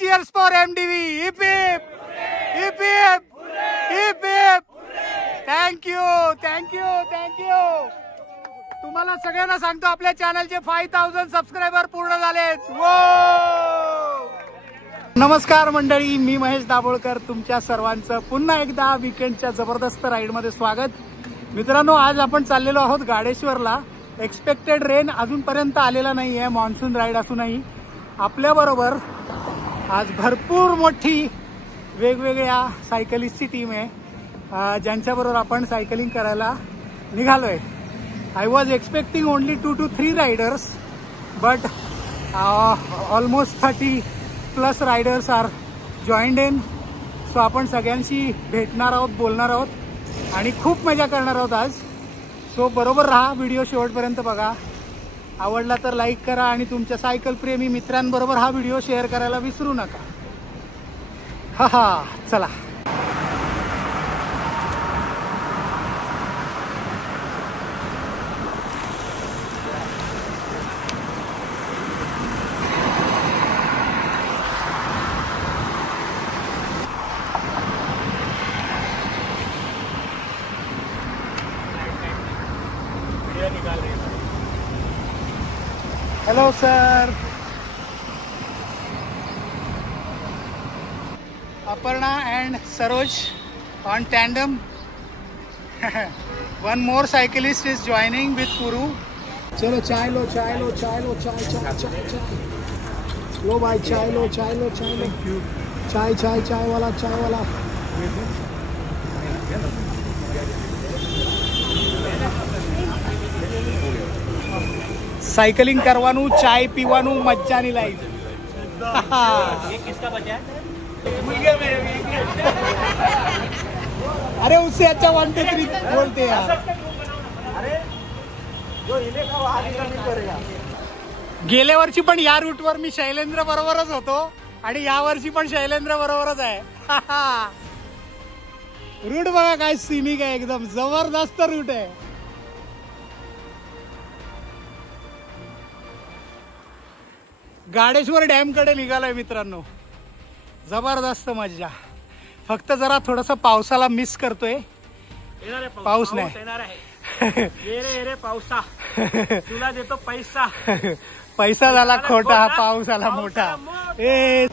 cheers for MDV. Hip hip, hip hip, hip hip. Thank you, thank you, thank you. तुम्हाला सगळ्यांना सांगतो आपल्या चॅनलचे 5000 subscriber पूर्ण झालेत. नमस्कार मंडळी, मी महेश दाभोळकर. तुमच्या सर्वांचं पुन्हा एकदा वीकेंडच्या जबरदस्त राईडमध्ये स्वागत. मित्रांनो, आज आपण चाललेलो आहोत गाडेश्वरला. एक्सपेक्टेड रेन अजूनपर्यंत आलेला नाही आहे, मान्सून राईड असूनही. आपल्याबरोबर आज भरपूर मोठी वेगवेगळ्या सायकलिस्टची टीम आहे, ज्यांच्याबरोबर आपण सायकलिंग करायला निघालोय. I was expecting only 2 to 3 riders, but almost 30+ riders are joined in. So आपण सगळ्यांशी भेटणार आहोत, बोलणार आहोत आणि खूप मजा करणार आहोत आज. सो बरोबर राहा, व्हिडिओ शेवटपर्यंत बघा. आवडला तर लाईक करा आणि तुमच्या सायकल प्रेमी मित्रांबरोबर हा व्हिडिओ शेअर करायला विसरू नका. हा चला. Hello sir. Aparna and Saroj on tandem. One more cyclist is joining with Puru. Chalo chai lo, chai lo, chai lo, chai. Lo bhai, chai lo, chai lo, chai lo. Thank you. Chai wala, chai wala. Cycling करवानू, चाय पीवानू, मज्जा नहीं लाई. ये किसका बचा है? अरे उससे अच्छा 1 2 3 बोलते यार. अरे जो इलेक्ट्रिक वो आगे नहीं करेगा. गेल्या वर्षी पण या रूट वर मी शैलेंद्र बरोबरच होतो आणि या वर्षी पण शैलेंद्र बरोबरच आहे. रूट बघा काय सिनिक आहे, एकदम जबरदस्त रूट आहे. गाडेश्वर डॅम कडे निघालोय मित्रांनो. जबरदस्त मजा. फक्त जरा थोडस पावसाला मिस करतोय. पाऊस नाही. पावसा तुला देतो पैसा. पैसा झाला खोटा, पाऊस आला मोठा. ए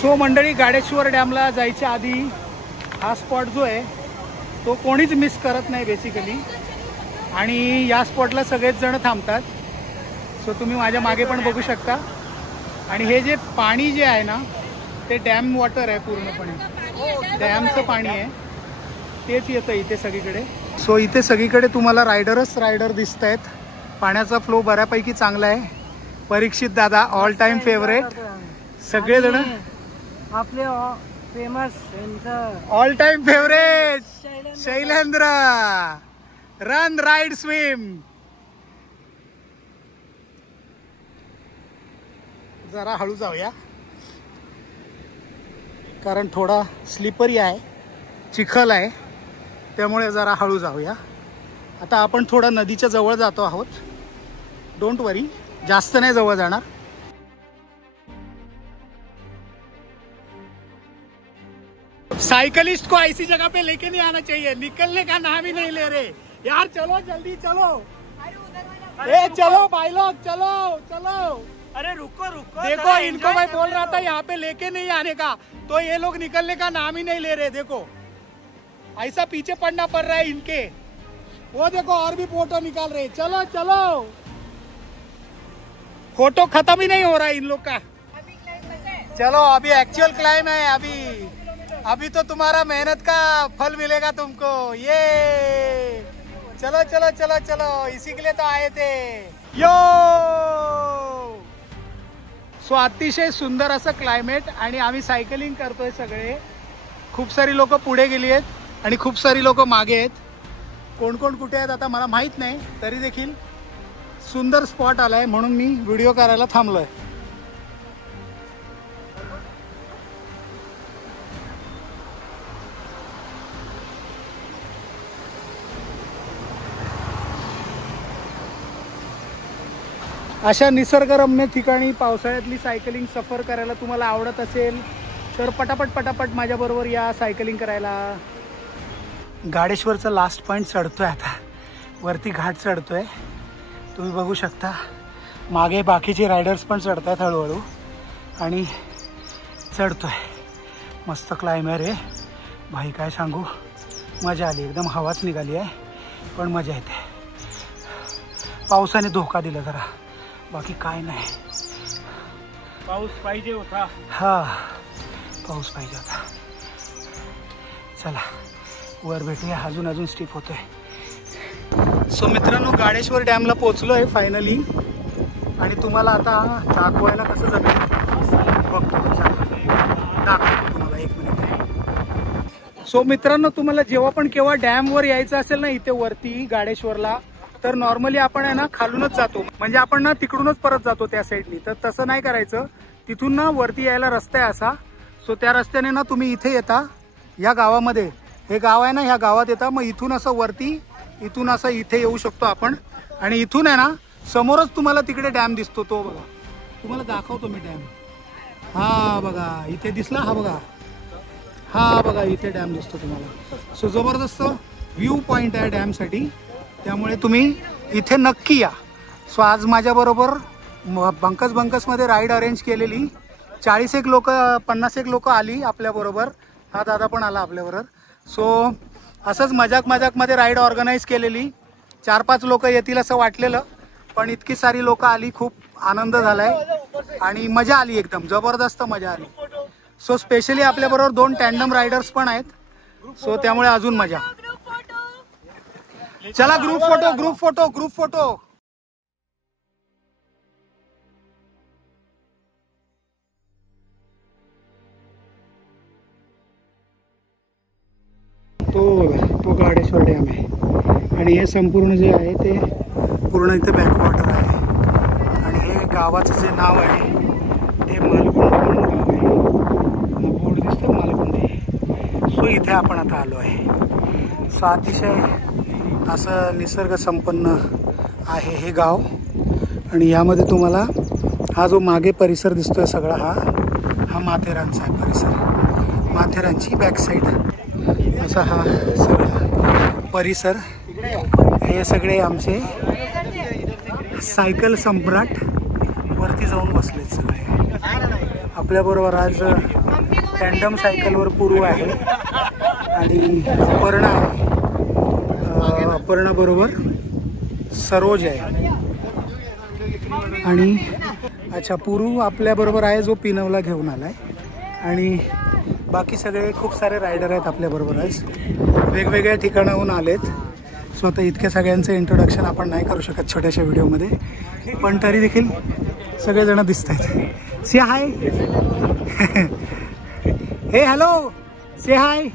सो मंडळी, गाडेश्वर डॅमला जायच्या आधी हा स्पॉट जो आहे तो कोणीच मिस करत नाही बेसिकली. आणि या स्पॉटला सगळेच जण थांबतात. सो तुम्ही माझ्या मागे पण बघू शकता. आणि हे जे पाणी जे आहे ना ते डॅम वॉटर आहे, पूर्णपणे डॅमचं पाणी आहे. तेच येतं इथे सगळीकडे. सो इथे सगळीकडे तुम्हाला रायडर दिसत आहेत. पाण्याचा फ्लो बऱ्यापैकी चांगला आहे. परीक्षित दादा ऑल टाइम फेवरेट. सगळेजण आपले famous all time favourite Shailendra. Run ride swim. जरा हळू जाऊया कारण थोडा स्लिपरी आहे, चिखल आहे, त्यामुळे जरा हळू जाऊया. आता आपण थोडा नदीच्या जवळ जातो आहोत. डोंट वरी, जास्त नाही जवळ जाणार. साइकिलिस्ट को ऐसी जगह पे लेके नहीं आना चाहिए. निकलने का नाम ही नहीं ले रहे यार. चलो जल्दी चलो. ए चलो भाई लोग, चलो चलो. अरे रुको. देखो इनको मैं बोल रहा था यहाँ पे लेके नहीं आने का, तो ये लोग निकलने का नाम ही नहीं ले रहे. देखो ऐसा पीछे पड़ना पड़ रहा है इनके. वो देखो और भी फोटो निकाल रहे. चलो चलो. फोटो खत्म ही नहीं हो रहा है इन लोग का. चलो अभी एक्चुअल क्लाइम है. अभी तो तुम्हारा मेहनत का फल मिलेगा तुमको. ये चलो चलो चलो चलो, इसी के लिए तो आए थे. यो सो अतिशय सुंदर असं क्लायमेट. आणि आम्ही सायकलिंग करतोय सगळे. खूप सारी लोक पुढे गेली आहेत आणि खूप सारी लोक मागे आहेत. कोण कोण कुठे आहेत आता मला माहित नाही. तरी देखील सुंदर स्पॉट आलाय म्हणून मी व्हिडिओ करायला थांबलोय. अशा निसर्गरम्य ठिकाणी पावसाळ्यातली सायकलिंग सफर करायला तुम्हाला आवडत असेल तर पटापट माझ्याबरोबर या सायकलिंग करायला. गाडेश्वरचा लास्ट पॉईंट चढतोय आता. वरती घाट चढतोय तुम्ही बघू शकता. मागे बाकीचे रायडर्स पण चढतात हळूहळू आणि चढतोय. मस्त क्लाइंबर आहे भाई, काय सांगू. मजा आली एकदम. हवाच निघाली आहे पण मजा येते. पावसाने धोका दिला जरा, बाकी काय नाही. पाऊस पाहिजे होता. हा पाऊस पाहिजे होता. चला वर भेटूया. अजून स्टीप होतोय. सो मित्रांनो गाडेश्वर डॅमला पोहोचलोय फायनली आणि तुम्हाला आता दाखवायला कसं जमेल बघतो. दाखवतो तुम्हाला 1 मिनिट. सो मित्रांनो तुम्हाला जेव्हा पण केव्हा डॅमवर यायचं असेल ना इथे वरती गाडेश्वरला, तर नॉर्मली आपण आहे ना खालूनच जातो. म्हणजे आपण ना तिकडूनच परत जातो त्या साईडनी. तर तसं नाही करायचं. तिथून ना वरती यायला रस्ता आहे असा. सो त्या रस्त्याने ना तुम्ही इथे येता या गावामध्ये. हे गाव आहे ना, ह्या गावात येता. मग इथून असं वरती, इथून असं इथे येऊ शकतो आपण. आणि इथून आहे ना समोरच तुम्हाला तिकडे डॅम दिसतो. तो बघा, तुम्हाला दाखवतो मी डॅम. हा बघा इथे दिसला. हा बघा, हा बघा इथे डॅम दिसतो तुम्हाला. सो जबरदस्त व्ह्यू पॉइंट आहे डॅमसाठी. त्यामुळे तुम्ही इथे नक्की या. सो आज माझ्याबरोबर बंकसमध्ये राईड अरेंज केलेली 40 लोक 50 लोक आली आपल्याबरोबर. हा दादा पण आला आपल्याबरोबर. सो असंच मजाकमध्ये राईड ऑर्गनाईज केलेली. 4-5 लोक येतील असं वाटलेलं पण इतकी सारी लोक आली. खूप आनंद झालाय आणि मजा आली. एकदम जबरदस्त मजा आली. सो स्पेशली आपल्याबरोबर 2 टँडम रायडर्स पण आहेत. सो त्यामुळे अजून मजा. चला ग्रुप फोटो. तो गाडेश्वर डॅम आहे आणि हे संपूर्ण जे आहे ते पूर्ण इथे बॅकवॉटर आहे. आणि हे गावाचं जे नाव आहे ते मालकुंड गाव आहे. बोर्ड दिसतो मालकुंड. सो इथे आपण आता आलो आहे. सो अतिशय असं निसर्ग संपन्न आहे हे गाव. आणि यामध्ये तुम्हाला हा जो मागे परिसर दिसतोय सगळा हा माथेरानचा आहे परिसर. माथेरानची बॅकसाईड असा हा सगळा परिसर. हे सगळे आमचे सायकल सम्राट वरती जाऊन बसलेत सगळे. आपल्याबरोबर आज टँडम सायकलवर पूर्व आहे आणि अपर्णा आहे. अपर्णाबरोबर सरोज आहे. आणि अच्छा पुरू आपल्याबरोबर आहे जो पिनवला घेऊन आलाय. आणि बाकी सगळे खूप सारे रायडर आहेत आपल्याबरोबर आज. वेगवेगळ्या ठिकाणाहून आलेत. सो आता इतक्या सगळ्यांचं इंट्रोडक्शन आपण नाही करू शकत छोट्याशा व्हिडिओमध्ये, पण तरी देखील सगळेजण दिसत आहेत. से हाय. हे हॅलो से हाय.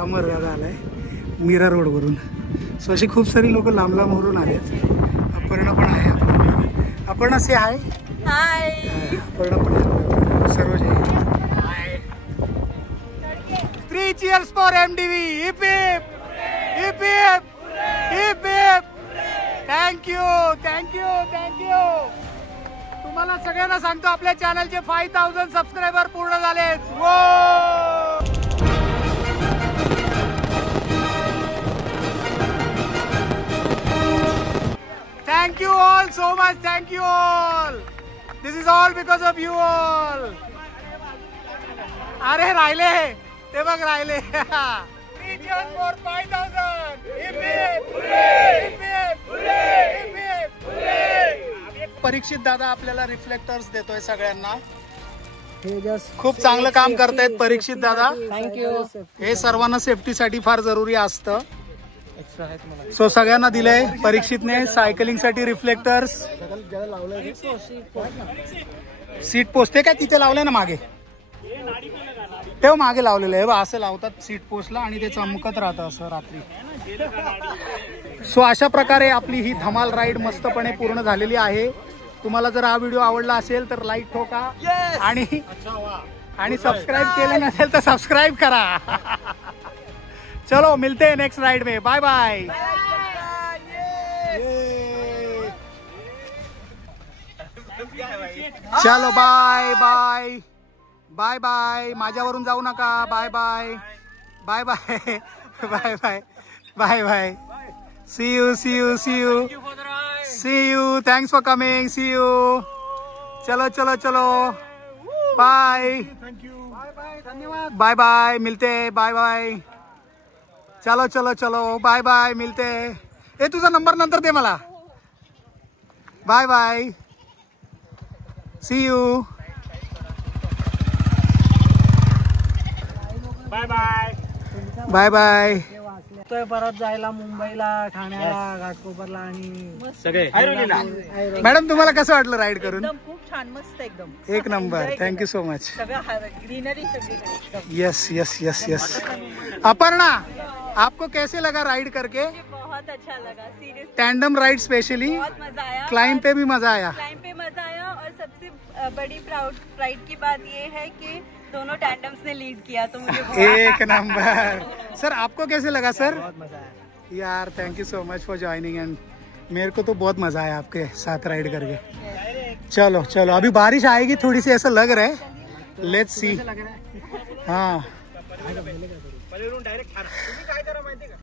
अमर दादा आलाय मीरा रोडवरून. सो अशी खूप सारी लोक लांब लांबवरून आलेत. अपर्णा पण आहे आपल्याबरोबर. अपर्णा से हाय. हाय. अपर्णा पण आहे. सरोज आहे. 3 cheers for MDV. Hip hip. Hip hip. Hip hip. Thank you. तुम्हाला सगळ्यांना सांगतो आपल्या चॅनलचे 5000 सबस्क्रायबर पूर्ण झालेत. वो Thank you all so much. Thank you all. This is all because of you all. अरे राहिले ते बघ राहिले. 3 cheers for 5000. Hip hip. Hip hip. परीक्षित दादा आपल्याला रिफ्लेक्टर्स देतोय सगळ्यांना. खूप चांगलं काम करतायत परीक्षित दादा. थँक्यू. हे सर्वांना सेफ्टीसाठी फार जरुरी असतं. सो सगळ्यांना दिलंय परीक्षितने सायकलिंग साठी रिफ्लेक्टर्स. सीट पोस्ट काय तिथे लावलंय ना मागे, तेव्हा मागे लावलेलं आहे. असं लावतात सीट पोस्टला आणि ते चमकत राहतं असं रात्री. सो अशा प्रकारे आपली ही धमाल राईड मस्तपणे पूर्ण झालेली आहे. तुम्हाला जर हा व्हिडिओ आवडला असेल तर लाईक ठोका आणि सबस्क्राईब केलं नसेल तर सबस्क्राईब करा. चलो मिलते हैं नेक्स्ट राइड में, बाय बाय। चलो बाय बाय बाय बाय, माझ्यावरून जाऊ नका, bye bye bye bye bye bye bye bye, see you see you see you see you, thanks for coming, see you, चलो चलो चलो, बाय धन्यवाद। बाय बाय, मिलते हैं, बाय बाय, चलो चलो चलो, बाय बाय, मिलते हैं। ए तुझा नंबर नंतर दे मला, bye bye, see you, bye bye bye bye. परत जायला मुंबईला, ठाण्याला, घाटकोपरला आणि सगळे मॅडम तुम्हाला कसं वाटलं राईड करून? एकदम खूप छान, मस्त एकदम एक नंबर, थँक्यू सो मच। सगळं ग्रीनरी सगळीकडे। Yes yes yes yes. Aparna, आपको कैसे लगा राइड करके? बहुत अच्छा लगा, सीरियसली टैंडम राइड स्पेशली, बहुत मजा आया। क्लाइंब पे भी मजा आया। क्लाइंब पे मजा आया और सबसे बड़ी प्राइड की बात ये है कि दोनों टैंडम्स ने लीड किया, तो मुझे एक नंबर। सर आपको कैसे लगा सर? बहुत मजा आया यार thank you so much for joining, end मेरे को तो बहुत मजा आया आपके साथ राइड करके। चलो चलो, अभी बारिश आएगी थोड़ी सी, ऐसा लग रहा है, लेट्स सी। हाँ डायरेक्ट